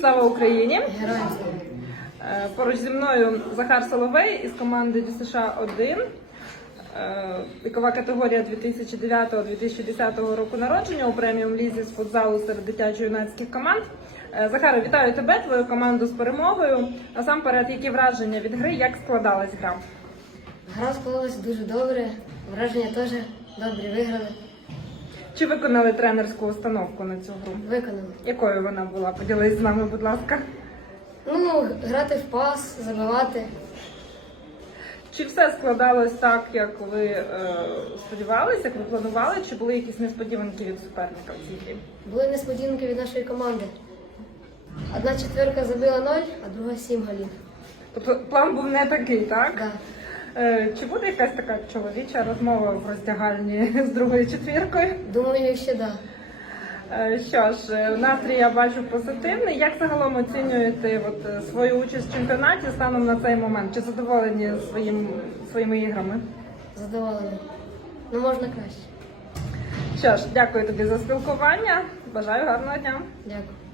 Слава Україні! Е, Поруч зі мною Захар Соловей із команди ДЮСШ 1 Е, Вікова категорія 2009-2010 року народження у преміум лізі з футзалу серед дитячо-юнацьких команд. Е, Захаре, вітаю тебе, твою команду з перемогою. Насамперед, які враження від гри, як складалась гра? Гра склалася дуже добре, враження теж добрі, виграли, Чи виконали тренерську установку на цю гру? виконали. Якою вона була? Поділись з нами, будь ласка. Ну, грати в пас, забивати. Чи все складалось так, як ви е, сподівалися, як ви планували, чи були якісь несподіванки від суперника в цій грі? Були несподіванки від нашої команди. Одна четверка забила ноль, а друга сім голів. Тобто план був не такий, так? Да. Е, чи буде якась така чоловіча розмова в роздягальні з другою четвіркою? Думаю, ще да. Е, що ж, е, настрій я бачу позитивний. Як загалом оцінюєте от, свою участь в чемпіонаті станом на цей момент? Чи задоволені своїм, своїми іграми? Задоволені. Ну можна краще. Що ж, дякую тобі за спілкування. Бажаю гарного дня. Дякую.